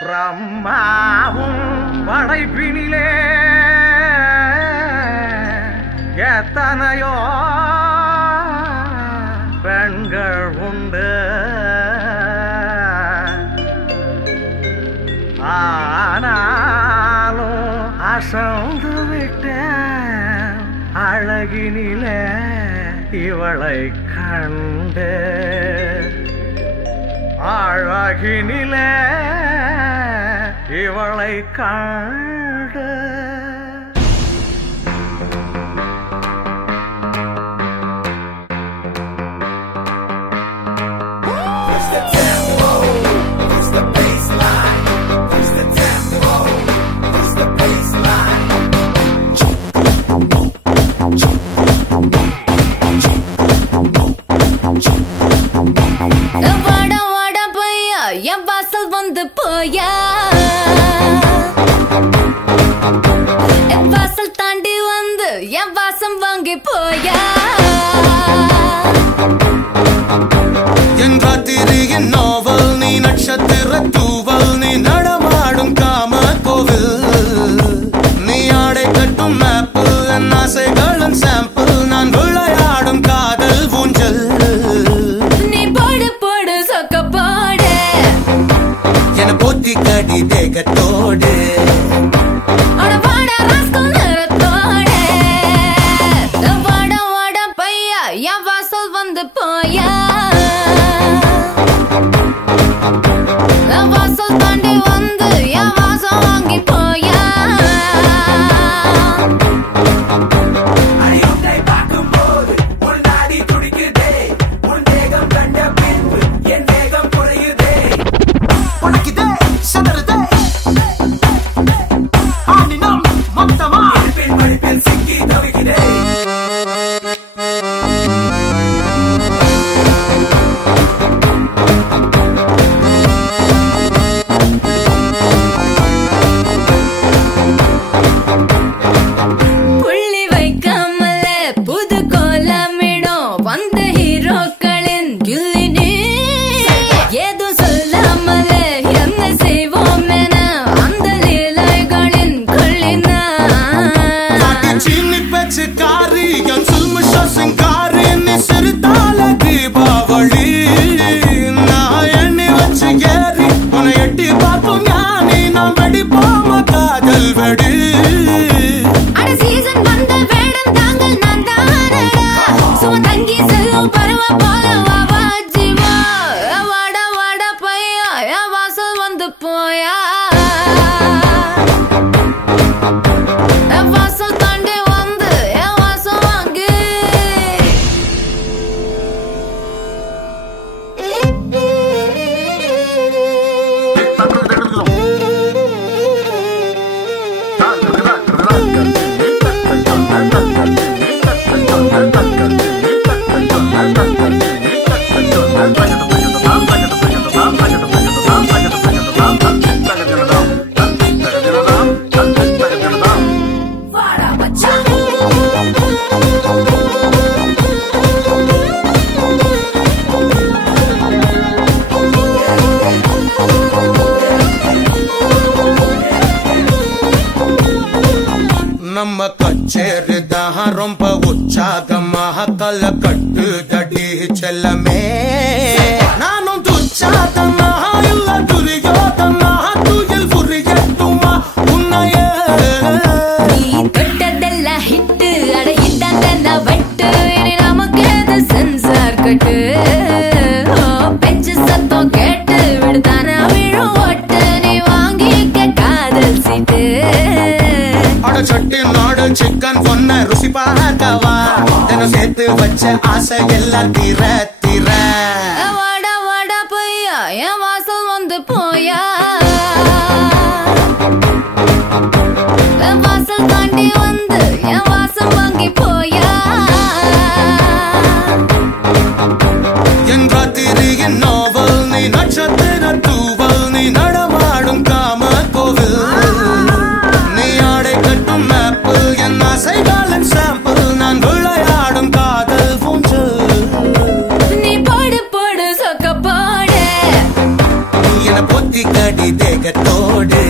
பிரம்மாவும் படைப்பினிலே எத்தனையோ பெண்கள் உண்டு. ஆனாலும் அசந்து விட்டேன் அழகினிலே இவளை கண்டு. அழகினிலே இவளை கண்டு. என் வாசல் வந்து போயா, என் வாசல் தாண்டி வந்து என் வாசம் வாங்கி போயா. என் ராத்திரியின் நாவல் நீ, நட்சத்திர தூவல் நீ, நடமாடும் காம கோவில் நீ, ஆடை கட்டும் மேப்பிள் என் ஆசைகளின் சாம்பிள், நான் விளையாடும் காதல் ஊஞ்சல். நீ போடு போடு சொக்க போடு, என போத்தி கடி தேகத்தோடு, அட வாட ராஸ்கல் நிறத்தோடு. வாட வாட பையா என் வாசல் வந்து போயா, என் வாசல் தாண்டி வந்து என் வாசம் வாங்கி போயா. நம்ம கச்சேரிதான் ரொம்ப உற்சாகமாக கல கட்டு தடி செல்லமே. நானும் துச்சாதமாக இல்ல துரியோதமாக துயில் புரியட்டுமா உன்னையே. நீ தொட்டதெல்லாம் ஹிட்டு, அட ஹிட்டாந்தெல்லாம் வெட்டு, இனி நமக்கு எது சென்சார் கட்டு. பெஞ்சு சத்தம் கேட்டு விடுதானா விழும் ஓட்டு, நீ வாங்கிக்க காதல் சீட்டு. சட்டி நாடு சிக்கன் பொண்ண ருசி பார்க்கவா, தினம் சேர்த்து வச்ச ஆசை எல்லாம் தீர தீர. வாடா வாடா பையா என் வாசல் வந்து போயா, என் வாசல் தாண்டி வந்து என் வாசம் வாங்கி போயா. என் ராத்திரியின் நாவல் நீ, நட்சத்திர தூவல் நீ, நடமாடும் காம கோவில் நீ, ஆடை கட்டும் மேப்பிள் என் ஆசைகளின் சாம்பிள், நான் விளையாடும் காதல் ஊஞ்சல். நீ போடு போடு சொக்க போடு, என பொத்தி அடி தேகத்தோடு